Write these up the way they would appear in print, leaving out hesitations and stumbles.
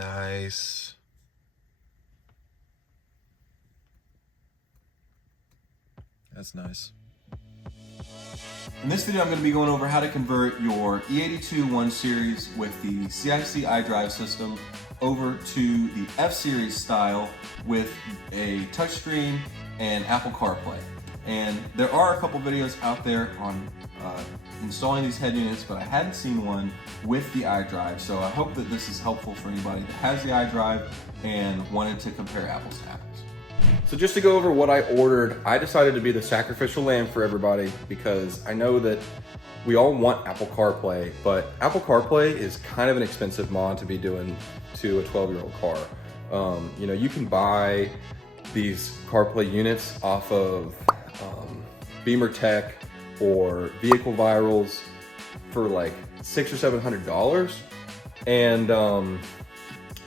Nice. That's nice. In this video, I'm going to be going over how to convert your E82 1 Series with the CIC iDrive system over to the F Series style with a touchscreen and Apple CarPlay. And there are a couple videos out there on installing these head units, but I hadn't seen one with the iDrive, so I hope that this is helpful for anybody that has the iDrive and wanted to compare apples to apples. So just to go over what I ordered, I decided to be the sacrificial lamb for everybody because I know that we all want Apple CarPlay, but Apple CarPlay is kind of an expensive mod to be doing to a 12-year-old car. You know, you can buy these CarPlay units off of Beamer Tech or Vehicle Virals for like $600 or $700, and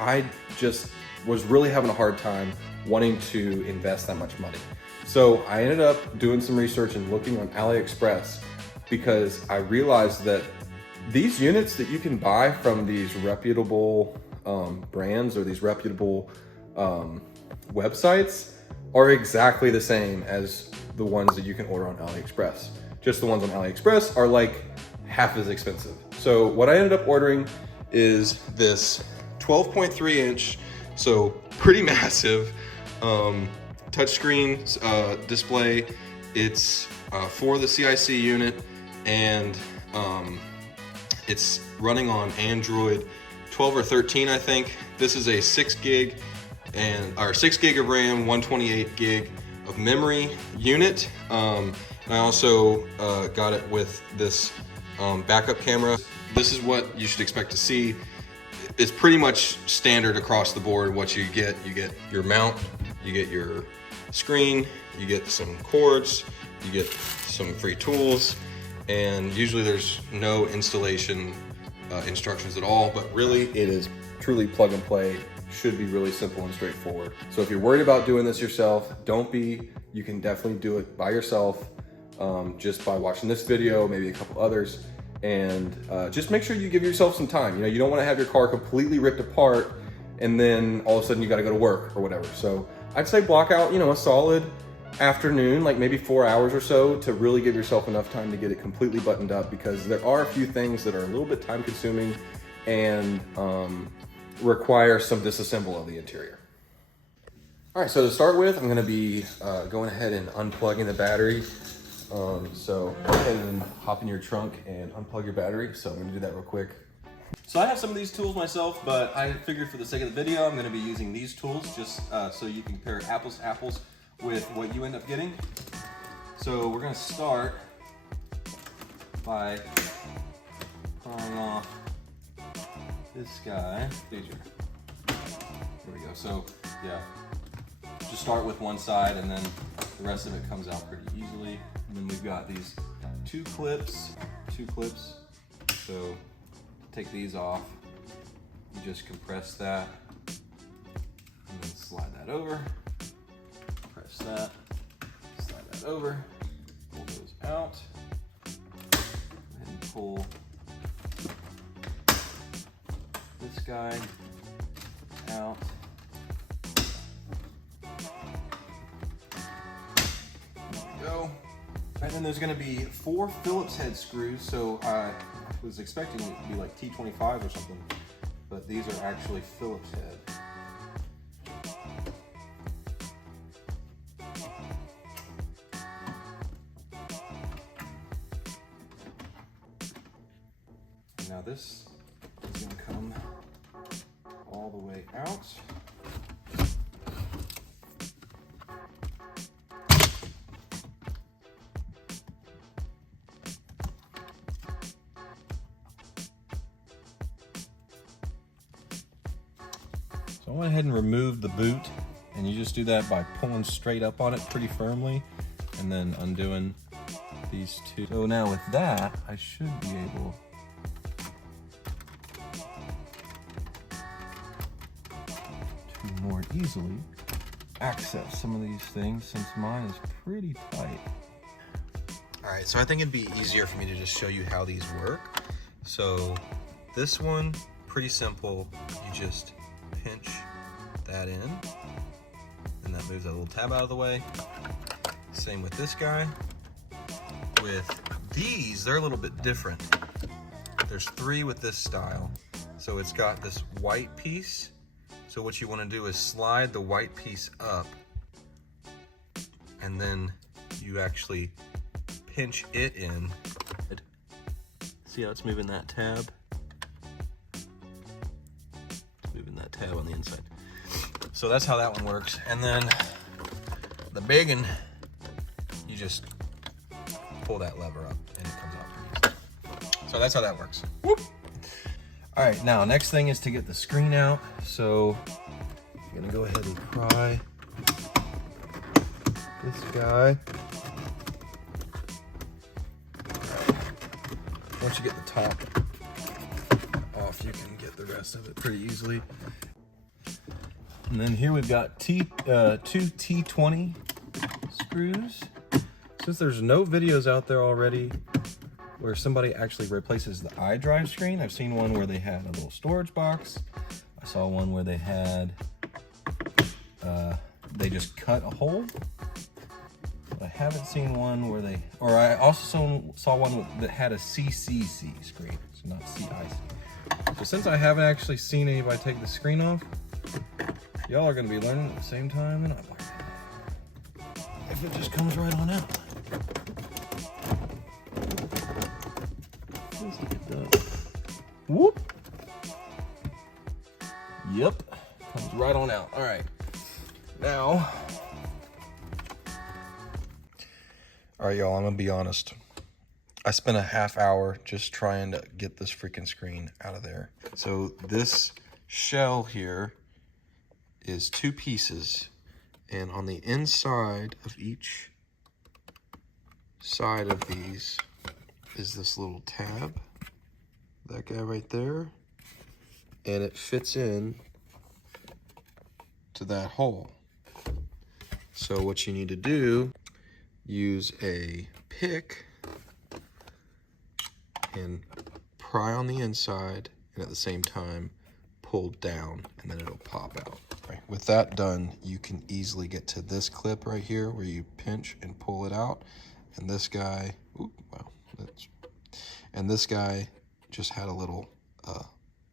I just was really having a hard time wanting to invest that much money. So I ended up doing some research and looking on AliExpress because I realized that these units that you can buy from these reputable brands or these reputable websites are exactly the same as the ones that you can order on AliExpress. Just the ones on AliExpress are like half as expensive. So what I ended up ordering is this 12.3 inch, so pretty massive, touchscreen display. It's for the CIC unit, and it's running on Android 12 or 13, I think. This is a 6 gig of RAM, 128 gig of memory unit. And I also got it with this backup camera. This is what you should expect to see. It's pretty much standard across the board. What you get your mount, you get your screen, you get some cords, you get some free tools, and usually there's no installation instructions at all, but really it is truly plug and play. Should be really simple and straightforward. So if you're worried about doing this yourself, don't be. You can definitely do it by yourself, just by watching this video, maybe a couple others, and just make sure you give yourself some time. You know, you don't want to have your car completely ripped apart and then all of a sudden you got to go to work or whatever. So I'd say block out, you know, a solid afternoon, like maybe 4 hours or so, to really give yourself enough time to get it completely buttoned up, because there are a few things that are a little bit time consuming and require some disassemble of the interior. All right, so to start with, I'm gonna be going ahead and unplugging the battery. So go ahead and hop in your trunk and unplug your battery. So I'm gonna do that real quick. So I have some of these tools myself, but I figured for the sake of the video, I'm gonna be using these tools just so you can compare apples to apples with what you end up getting. So we're gonna start by pulling off this guy. There we go. So yeah, just start with one side and then the rest of it comes out pretty easily. And then we've got these two clips. So take these off, you just compress that and then slide that over, press that, slide that over, pull those out, go ahead and pull this guy out. There we go. And then there's going to be 4 Phillips head screws. So I was expecting it to be like T25 or something, but these are actually Phillips head. Now this is going to come all the way out. So I went ahead and removed the boot, and you just do that by pulling straight up on it pretty firmly and then undoing these two. So now with that, I should be able to more easily access some of these things since mine is pretty tight. All right, so I think it'd be easier for me to just show you how these work. So this one, pretty simple. You just pinch that in, and that moves that little tab out of the way. Same with this guy. With these, they're a little bit different. There's 3 with this style. So it's got this white piece. So what you want to do is slide the white piece up, and then you actually pinch it in. See how it's moving that tab? It's moving that tab on the inside. So that's how that one works. And then the big one, you just pull that lever up and it comes out pretty easy. So that's how that works. Whoop. All right, now next thing is to get the screen out. So I'm gonna go ahead and pry this guy. Once you get the top off, you can get the rest of it pretty easily. And then here we've got two T20 screws. Since there's no videos out there already where somebody actually replaces the iDrive screen, I've seen one where they had a little storage box. I saw one where they had, they just cut a hole. I haven't seen one where they, or I also saw one that had a CCC screen, so not CIC. So since I haven't actually seen anybody take the screen off, y'all are gonna be learning at the same time and I'm learning. If it just comes right on out. Let's get that. Whoop. Yep, comes right on out. All right, now. All right, y'all, I'm gonna be honest. I spent a half hour just trying to get this freaking screen out of there. So this shell here is 2 pieces, and on the inside of each side of these is this little tab, that guy right there, and it fits in to that hole. So what you need to do, use a pick and pry on the inside, and at the same time pull down, and then it'll pop out. Right. With that done, you can easily get to this clip right here where you pinch and pull it out. And this guy, and this guy just had a little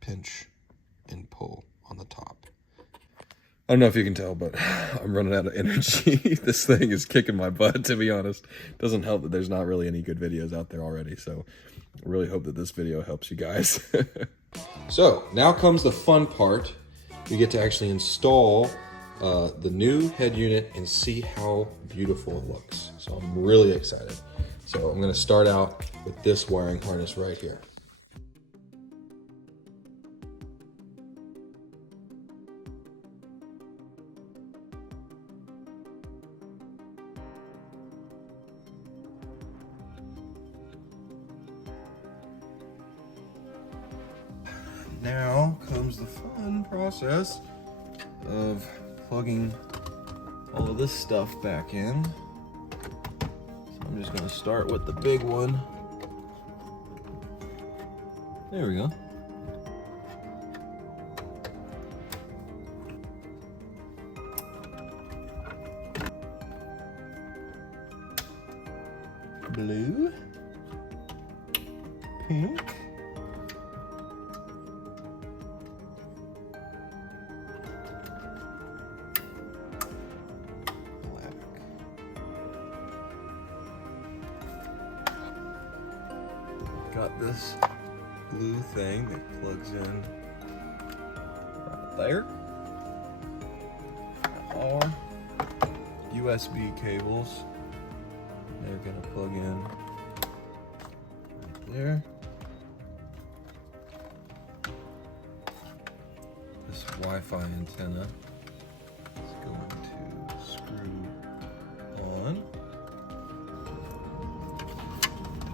pinch and pull on the top. I don't know if you can tell, but I'm running out of energy. This thing is kicking my butt, to be honest. Doesn't help that there's not really any good videos out there already, so I really hope that this video helps you guys. So now comes the fun part. You get to actually install the new head unit and see how beautiful it looks. So I'm really excited. So I'm gonna start out with this wiring harness right here. Now comes the fun process of plugging all of this stuff back in. So I'm just going to start with the big one. There we go. Blue, pink, got this blue thing that plugs in right there. All USB cables. They're gonna plug in right there. This Wi-Fi antenna is going to screw on.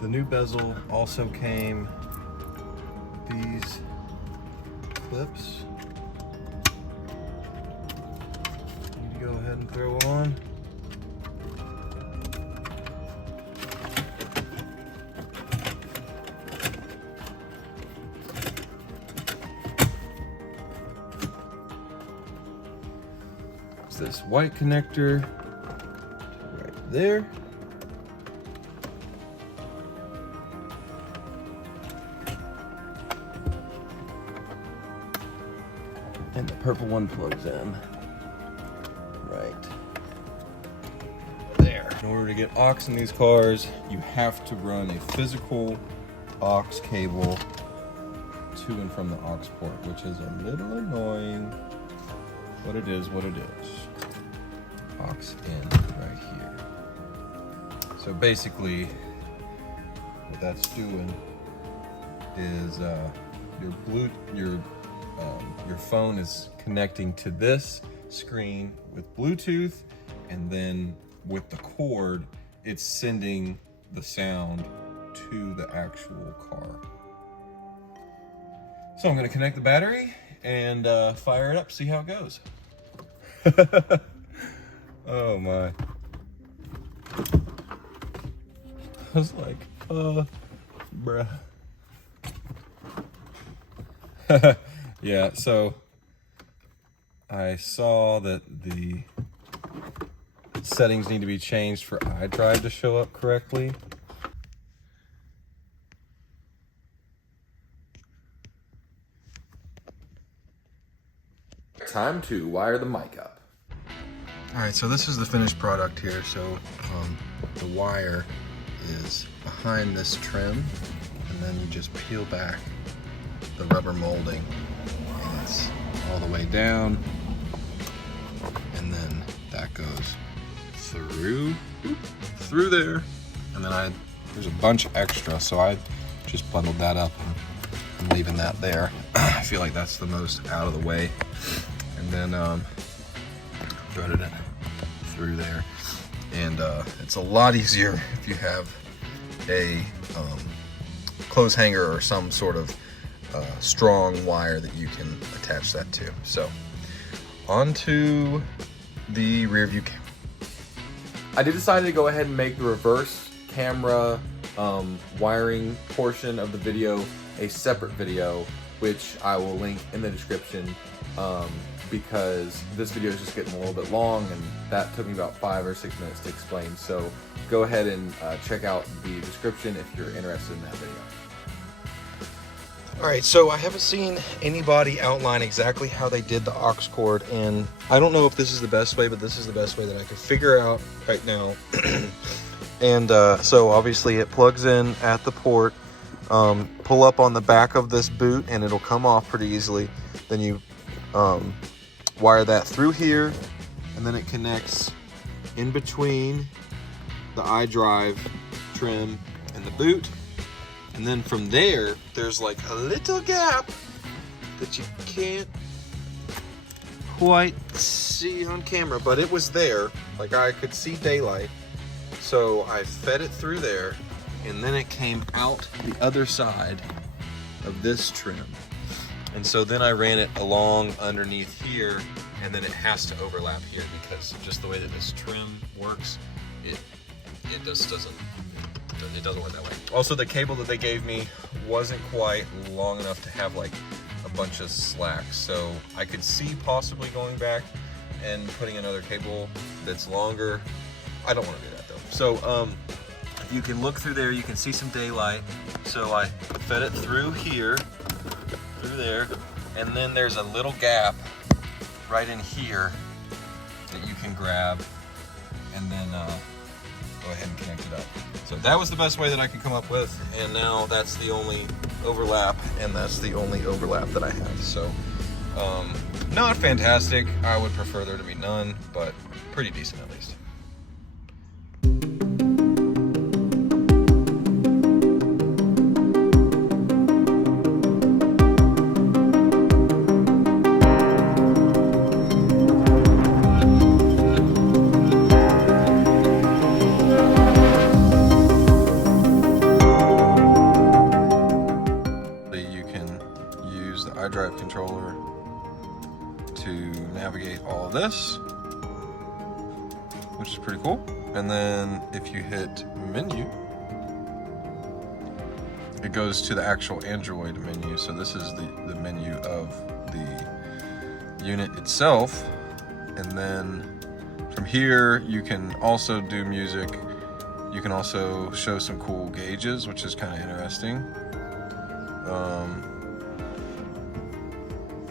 The new bezel also came these clips. Need to go ahead and throw on. connects this white connector right there. And the purple one plugs in right there. In order to get aux in these cars, you have to run a physical aux cable to and from the aux port, which is a little annoying, but it is what it is. Aux in right here. So basically, what that's doing is your phone is connecting to this screen with Bluetooth, and then with the cord, it's sending the sound to the actual car. So I'm gonna connect the battery and fire it up, see how it goes. Oh my. I was like, bruh. Yeah, so I saw that the settings need to be changed for iDrive to show up correctly. Time to wire the mic up. All right, so this is the finished product here. So the wire is behind this trim, and then you just peel back the rubber molding, and it's all the way down, and then that goes through there, and then there's a bunch extra, so I just bundled that up and I'm leaving that there. I feel like that's the most out of the way, and then threaded it through there, and it's a lot easier if you have a clothes hanger or some sort of strong wire that you can attach that to. So onto the rear view camera. I did decide to go ahead and make the reverse camera wiring portion of the video a separate video, which I will link in the description, because this video is just getting a little bit long, and that took me about 5 or 6 minutes to explain. So go ahead and check out the description if you're interested in that video. All right, so I haven't seen anybody outline exactly how they did the aux cord, and I don't know if this is the best way, but this is the best way that I could figure out right now. And so obviously it plugs in at the port, pull up on the back of this boot and it'll come off pretty easily. Then you wire that through here, and then it connects in between the iDrive trim and the boot. And then from there, there's like a little gap that you can't quite see on camera, but it was there. Like, I could see daylight. So I fed it through there, and then it came out the other side of this trim. And so then I ran it along underneath here, and then it has to overlap here because just the way that this trim works, it just doesn't work that way. Also, the cable that they gave me wasn't quite long enough to have like a bunch of slacks, so I could see possibly going back and putting another cable that's longer. I don't want to do that though. So if you can look through there, you can see some daylight. So I fed it through here, through there, and then there's a little gap right in here that you can grab, and then go ahead and connect it up. So that was the best way that I could come up with, and now that's the only overlap, and that's the only overlap that I have. So not fantastic. I would prefer there to be none, but pretty decent at least. iDrive controller to navigate all of this, which is pretty cool. And then if you hit menu, it goes to the actual Android menu. So this is the menu of the unit itself. And then from here, you can also do music. You can also show some cool gauges, which is kind of interesting.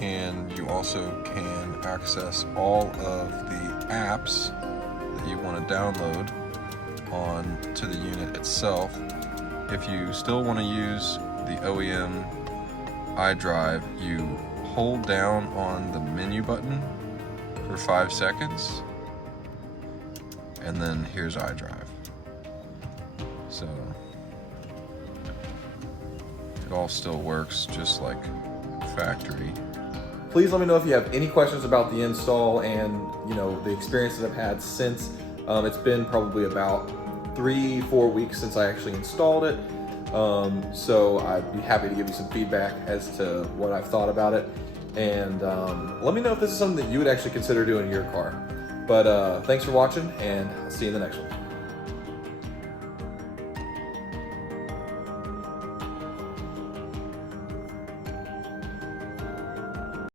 And you also can access all of the apps that you want to download onto the unit itself. If you still want to use the OEM iDrive, you hold down on the menu button for 5 seconds, and then here's iDrive. So it all still works just like factory. Please let me know if you have any questions about the install and the experiences I've had since. It's been probably about 3-4 weeks since I actually installed it. So I'd be happy to give you some feedback as to what I've thought about it. And let me know if this is something that you would actually consider doing in your car. But thanks for watching, and I'll see you in the next one.